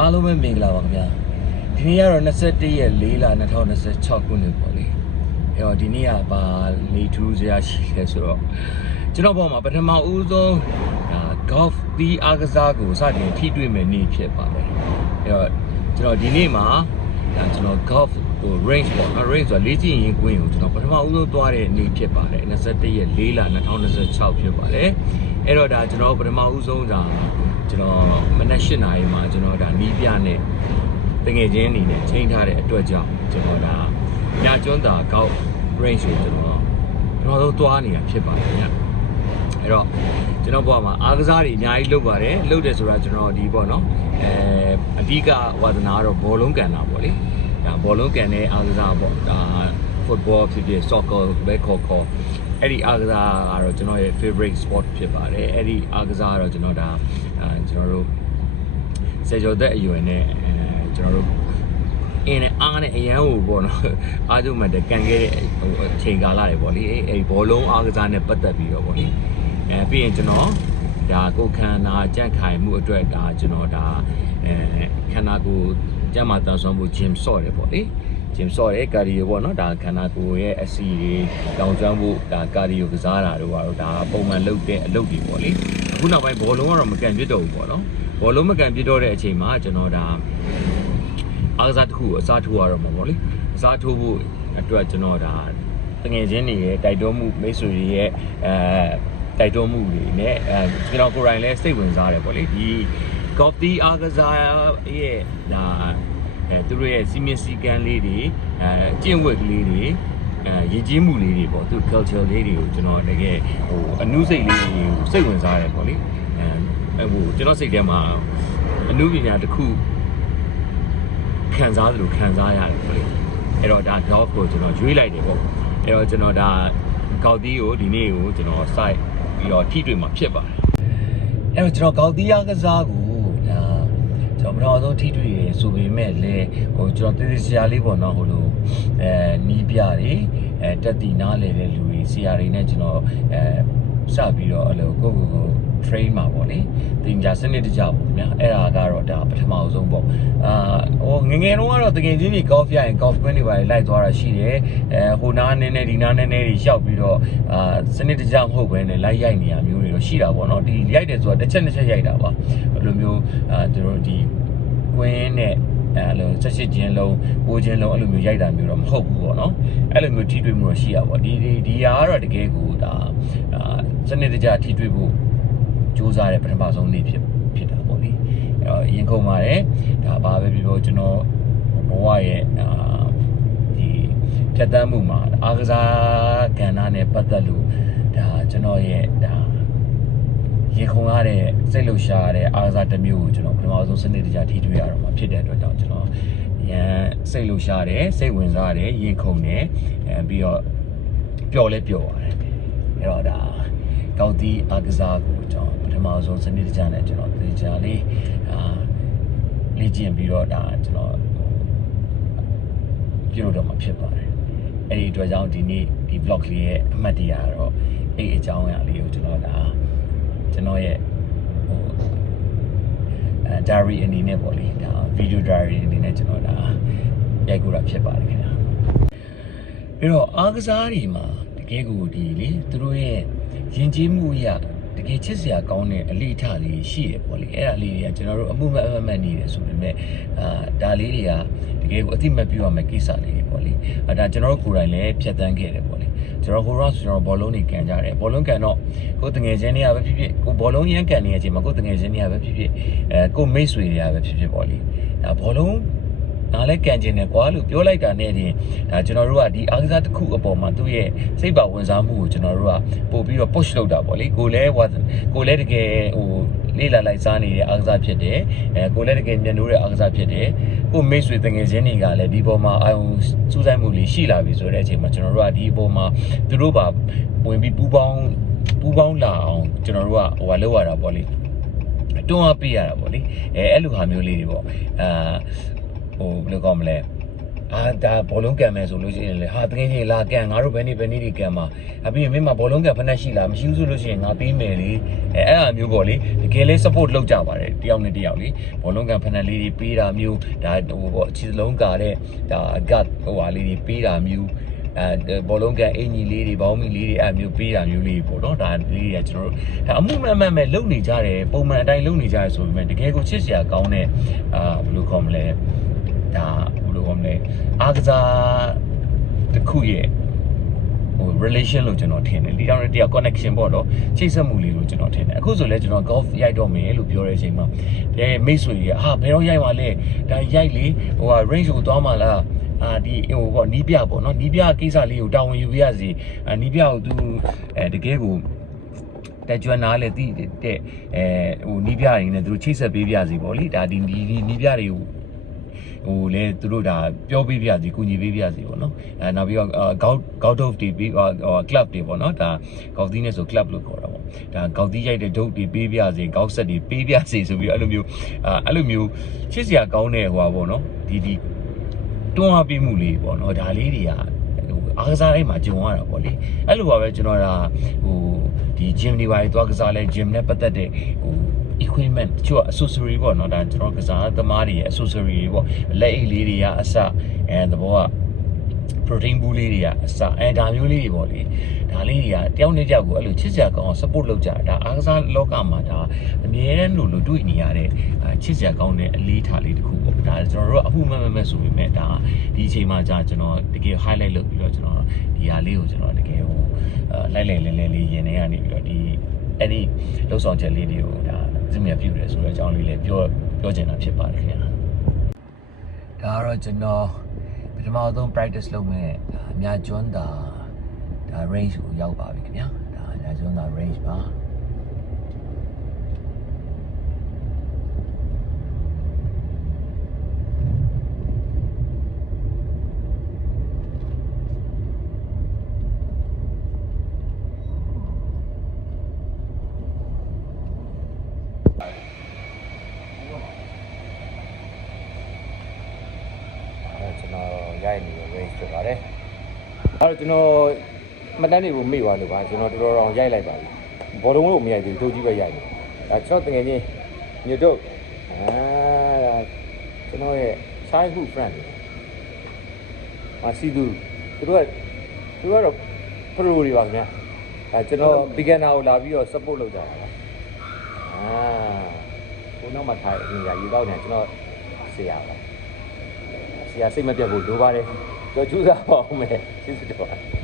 အားလုံးပဲမင်္ဂလာပါခင်ဗျာဒီနေ့ကတော့21ရက်4လ2026ခုနှစ်ပေါ့လေအဲ့တော့ဒီနေ့ကဘာနေထူးစရာရှိလဲဆိုတော့ကျွန်တော်ဘောမှာပထမဦးဆုံးgolf ဒီအားကစားကိုစတင်ထိတွေ့မယ်နေ့ဖြစ်ပါမယ်အဲ့တော့ကျွန်တော်ဒီနေ့မှာကျွန်တော် golf ကို range ပေါ့နော် range ဆိုတာလေးကျင်ရင်ကွင်းကိုကျွန်တော်ပထမဦးဆုံးသွားတဲ့နေ့ဖြစ်ပါတယ်21ရက်4လ2026ဖြစ်ပါတယ်အဲ့တော့ဒါကျွန်တော်ပထမဦးဆုံးကျွန်တော်မနက်8နာရီမှာကျွန်တော်နီးပြနဲ့တငယ်ချင်းအနေနဲ့ချိန်ထားတဲ့အတွက်ကြောင့်ကျွန်တော်ညကျွန်းသာကောက် range ကိုကျွန်တော်တို့သွားနေတာဖြစ်ပါတယ်ညအဲ့တော့ကျွန်တော်ဘဝမှာအားကစားတွေအများကြီးလုပ်ပါတယ်လုပ်တယ်ဆိုတာကျွန်တော်ဒီပေါ့နော်အဓိကဝါသနာကတော့ဘောလုံးကန်တာပေါ့လေဒါဘောလုံးကန်တဲ့အားကစားပေါ့ဒါ football ဖြစ်ဖြစ် soccer ပဲခေါ်အဲ့ဒီအားကစားကတော့ကျွန်တော်ရဲ့ favorite sport ဖြစ်ပါတယ်အဲ့ဒီအားကစားကတော့ကျွန်တော်တို့ဆယ်ကျော်သက်အရွယ်နဲ့ကျွန်တော်တို့အားနဲ့အရန်ကိုပေါ့နော်အားကျုံမှကန်ခဲ့တဲ့အချိန်ကာလတွေပေါ့လေအဲ့ဘောလုံးအားကစားနဲ့ပတ်သက်ပြီးတော့ပေါ့လေပြီးရင်ကျွန်တော်ကိုခန္ဓာကြံ့ခိုင်မှုအတွက်ကျွန်တော်ခန္ဓာကိုကြံ့မာတန်ဆွမ်းမှု gym ဆော့တယ်ပေါ့လေgym ဆော့တယ်ကာဒီယိုပေါ့နော်ခန္ဓာကိုယ်ရဲ့အဆီတွေတောင်ကျွမ်းဖို့ကာဒီယိုကစားတာတို့ပုံမှန်လုပ်တဲ့အလုပ်တွေပေါ့လေအခုနောက်ပိုင်းဘောလုံးကတော့မကန်ပြစ်တော့ဘူးပေါ့နော်ဘောလုံးမကန်ပြစ်တော့တဲ့အချိန်မှာကျွန်တော်အားကစားတစ်ခုကိုအစားထိုးရတော့မှာပေါ့လေအစားထိုးဖို့အတွက်ကျွန်တော်တငယ်ချင်းတွေရဲ့တိုက်တွန်းမှုမိတ်ဆွေတွေရဲ့တိုက်တွန်းမှုတွေနဲ့ကျွန်တော်ကိုယ်တိုင်လည်းစိတ်ဝင်စားတယ်ပေါ့လေဒီ golf တီးအားကစားရဲ့သူတို့ရဲ့စီမင်းစည်းကမ်းလေးတွေကျင့်ဝတ်ကလေးတွေရည်ကြီးမှုလေးတွေပေါ့သူ culture လေးတွေကိုကျွန်တော်တကယ်အနုစိတ်လေးတွေကိုစိတ်ဝင်စားတယ်ပေါ့လေကျွန်တော်စိတ်ထဲမှာအနုပညာတစ်ခုခံစားသလိုခံစားရတယ်ပေါ့လေအဲ့တော့golf ကိုကျွန်တော်ရွေးလိုက်တယ်ပေါ့အဲ့တော့ကျွန်တော်golf တီးကိုဒီနေ့ကိုကျွန်တော် site ပြီးတော့ထိတွေ့မှာဖြစ်ပါတယ်အဲ့တော့ကျွန်တော်golf တီးအားကစားကိုကျွန်တော်ပထမဆုံးထိတွေ့ရဆိုပေမဲ့လည်းကျွန်တော်သေချာလေးပေါ့နော်နီးပြတွေတက်တီနားလေတဲ့လူတွေဆရာတွေနဲ့ကျွန်တော်စပြီးတော့ကို train မှာပေါ့လေတင်ကြစနစ်တကျပေါ့ခင်ဗျာအဲ့ဒါကတော့ပထမဆုံးပေါ့ငငယ်တုန်းကတော့တကယ်ချင်းကြီး golf ရရင် golf ကွင်းတွေပါလိုက်သွားတာရှိတယ်ဟိုနားနည်းနည်းဒီနားနည်းနည်းတွေရှောက်ပြီးတော့စနစ်တကျမဟုတ်ဘဲနဲ့လိုက်ရိုက်နေရမျိုးတွေတော့ရှိတာပေါ့နော်ဒီရိုက်တယ်ဆိုတာတစ်ချက်ရိုက်တာပါဘယ်လိုမျိုးသူတို့ဒီကွင်းနဲ့18ကျင်းလုံး9ကျင်းလုံးအဲ့လိုမျိုးရိုက်တာမျိုးတော့မဟုတ်ဘူးပေါ့နော်အဲ့လိုမျိုးထိတွေ့မှုတော့ရှိရပါဒီဟာကတော့တကယ်ကိုစနစ်တကျထိတွေ့ဖို့စူးစမ်းတဲ့ပထမဆုံးနေ့ဖြစ်တာပေါ့လေအဲ့တော့ရင်ခုန်ပါတယ်ဘာပဲပြောကျွန်တော်ဘဝရဲ့ဒီဖြတ်သန်းမှုမှာအားကစားကဏ္ဍနဲ့ပတ်သက်လို့ကျွန်တော်ရဲ့ရင်ခုန်ရတဲ့စိတ်လှုပ်ရှားရတဲ့အားကစားတစ်မျိုးကိုကျွန်တော်ပထမဆုံးစနစ်တကျထိတွေ့ရတော့မှာဖြစ်တဲ့အတွက်ကြောင့်ကျွန်တော်စိတ်လှုပ်ရှားတယ်စိတ်ဝင်စားတယ်ရင်ခုန်တယ်ပြီးတော့ပျော်လဲပျော်ပါတယ်အဲ့တော့ကောက်တီးအားကစားကိုကျွန်တော်ပထမဆုံးစနစ်တကျနဲ့ကျွန်တော်သေချာလေးလေ့ကျင့်ပြီးတော့ကျွန်တော်ပြုလုပ်တော့မှာဖြစ်ပါတယ်အဲ့ဒီအတွက်ကြောင့်ဒီနေ့ဒီ vlog လေးရဲ့အမှတ်တရတော့အဲ့အကြောင်းအရာလေးကိုကျွန်တော်ကျွန်တော်ရဲ့ diary အနေနဲ့ပေါ့လေvideo diary အနေနဲ့ကျွန်တော်ရိုက်ကူတာဖြစ်ပါတယ်ခင်ဗျာပြီးတော့အားကစားတွေမှာတကယ်ကိုသူတို့ရဲ့ယဉ်ကျေးမှုအရတကယ်ချစ်စရာကောင်းတဲ့အလေးထားလေးရှိရပေါ့လေအဲ့ဒါလေးတွေကကျွန်တော်တို့အမှုမှတ်နေတယ်ဆိုပေမဲ့ဒါလေးတွေကတကယ်ကိုအတိမတ်ပြုရမယ့်ကိစ္စလေးတွေပေါ့လေကျွန်တော်တို့ကိုယ်တိုင်လည်းဖြတ်သန်းခဲ့တယ်ပေါ့လေကျွန်တော်ဘောလုံးတွေကန်ကြတယ်ဘောလုံးကန်တော့ကိုတငယ်ချင်းတွေကပဲဖြစ်ဖြစ်ကိုဘောလုံးရမ်းကန်နေတဲ့အချိန်မှာကိုတငယ်ချင်းတွေကပဲဖြစ်ဖြစ်ကိုမိတ်ဆွေတွေကပဲဖြစ်ဖြစ်ပေါ့လေဘောလုံးလည်းကန်ကျင်တယ်ကွာလို့ပြောလိုက်တာနဲ့တင်ကျွန်တော်တို့ကဒီအားကစားတစ်ခုအပေါ်မှာသူ့ရဲ့စိတ်ပါဝင်စားမှုကိုကျွန်တော်တို့ကပို့ပြီးတော့ push လုပ်တာပေါ့လေကိုလည်းတကယ်လေးလာလိုက်စားနေတဲ့အားကစားဖြစ်တယ်ကိုလည်းတကယ်မျက်နှိုးတဲ့အားကစားဖြစ်တယ်ကိုမိတ်ဆွေတငယ်ချင်းတွေကလည်းဒီပေါ်မှာအာရုံစူးစိုက်မှုလေးရှိလာပြီဆိုတဲ့အချိန်မှာကျွန်တော်တို့ကဒီအပေါ်မှာသူတို့ပါဝင်ပြီးပူပေါင်းလာအောင်ကျွန်တော်တို့ကလုပ်ရတာပေါ့လေတွန်းအားပေးရတာပေါ့လေအဲ့လိုဟာမျိုးလေးတွေပေါ့ဘယ်လိုကောင်းမလဲ ဒါဘောလုံးကန်မယ်ဆိုလို့ရှိရင်လေဟာတကယ်ကြီးလာကန်ငါတို့ဘယ်နေ့ဒီကန်မှာအပြီးမင်းမဘောလုံးကန်ဖက်နှက်ရှိလားမရှိဘူးဆိုလို့ရှိရင်ငါပေးမယ်လေအဲ့အမျိုးပေါ့လေတကယ်လေး support လုပ်ကြပါတယ်တယောက်နဲ့တယောက်လေဘောလုံးကန်ဖက်နှက်လေးတွေပေးတာမျိုးဒါဟိုပေါ့ခြေလုံးကာတဲ့ဒါ gut ဟိုဟာလေးတွေပေးတာမျိုးဘောလုံးကန်အင်ကြီးလေးတွေဘောင်းမီလေးတွေအဲ့မျိုးပေးတာမျိုးလေးပေါ့နော်ဒါလေးတွေကကျွန်တော်တို့ဒါအမှုမဲ့လုပ်နေကြတယ်ပုံမှန်အတိုင်းလုပ်နေကြရဆိုပေမဲ့တကယ်ကိုချစ်စရာကောင်းတဲ့ဘယ်လိုခေါ်မလဲဒါအားကစားတစ်ခုရဲ့ဟို relation လို့ကျွန်တော်ထင်တယ်ဒီတောင်နဲ့တရား connection ပေါ့တော့ချိတ်ဆက်မှုလေးလို့ကျွန်တော်ထင်တယ်အခုဆိုလဲကျွန်တော် golf ရိုက်တော့မယ်လို့ပြောတဲ့အချိန်မှာမိတ်ဆွေကြီးဟာဘယ်တော့ရိုက်ပါလဲဒါရိုက်လေဟိုက range ကိုသွားမှလားဒီဟိုပေါ့နီးပြပေါ့နော်နီးပြကိစ္စလေးကိုတာဝန်ယူပြရစီနီးပြကိုသူတကယ်ကိုတက်ကြွနားလေတိတဲ့ဟိုနီးပြတွေနဲ့သူတို့ချိတ်ဆက်ပေးပြစီပေါ့လေဒါဒီနီးပြတွေကိုဟိုလေသူတို့ဒါပြောပေးပြစီကုညီပေးပြစီပေါ့နော်နောက်ပြီးတော့ golf dove တွေပြီးclub တွေပေါ့နော်ဒါ golf တီးနေဆို club လို့ခေါ်တာပေါ့ဒါ golf တီးရိုက်တဲ့ dove တွေပေးပြစီ golf set တွေပေးပြစီဆိုပြီးအဲ့လိုမျိုးချစ်စရာကောင်းတဲ့ဟိုပါပေါ့နော်ဒီတွန်းအားပေးမှုလေးပေါ့နော်ဒါလေးတွေကအားကစားတိုင်းမှာဂျုံရတာပေါ့လေအဲ့လိုပါပဲကျွန်တော်ဒါဟိုဒီ gym တွေပါသွားကစားလဲ gym နဲ့ပတ်သက်တဲ့ဟိုequipment ချို့ accessory ပေါ့နော်ဒါကျွန်တော်ကစားသမားတွေရဲ့ accessory တွေပေါ့လက်အိတ်လေးတွေကအစသဘောက protein ဘူးလေးတွေကအစဒါမျိုးလေးတွေပေါ့လေဒါလေးတွေကတယောက်နဲ့တယောက်ကိုအဲ့လိုချစ်စရာကောင်းအောင် support လုပ်ကြတာအားကစားလောကမှာဒါအမြဲတမ်းလို့တွေ့နေရတဲ့ချစ်စရာကောင်းတဲ့အလေးထားလေးတစ်ခုပေါ့ဒါကျွန်တော်တို့အမှုမဲ့ဆိုပေမဲ့ဒါဒီအချိန်မှာကြာကျွန်တော်တကယ် highlight လုပ်ပြီးတော့ကျွန်တော်ဒီဟာလေးကိုကျွန်တော်တကယ်ဟိုလိုက်လဲလေးရင်ထဲကနေပြီးတော့ဒီအဲ့ဒီလှုပ်ဆောင်ချက်လေးတွေကိုဒါဇင်မြပြုတယ်ဆိုတော့အကြောင်းလေးလည်းပြောချင်တာဖြစ်ပါတယ်ခင်ဗျာဒါကတော့ကျွန်တော်ပထမဆုံး practice လုပ်မဲ့အများကျွမ်းတာဒါ range ကိုရောက်ပါပြီခင်ဗျာဒါအများကျွမ်းတာ range ပါကျွန်တော်ရိုက်နေတဲ့ range ဖြစ်ပါတယ်အဲ့တော့ကျွန်တော်မတန်းတွေကိုမိသွားလို့ပါကျွန်တော်တော်တော်ရိုက်လိုက်ပါပြီဘောလုံးလို့မရိုက်သေးဘူးထိုးကြီးပဲရိုက်တယ်ဒါကျွန်တော်တကယ်ချင်းညတို့ကျွန်တော်ရဲ့ childhood friend စီသူတို့ကတော့ pro တွေပါခင်ဗျာကျွန်တော် beginner ကိုလာပြီးတော့ support လုပ်ကြတာပါကိုနောက်မှထားအရင်ရေတော့နေကျွန်တော်ဆရာပါဆရာစိတ်မပြတ်ဖို့လိုပါတယ်ကြော်ကျူးစားပါအောင်မယ်ကျေးဇူးတော်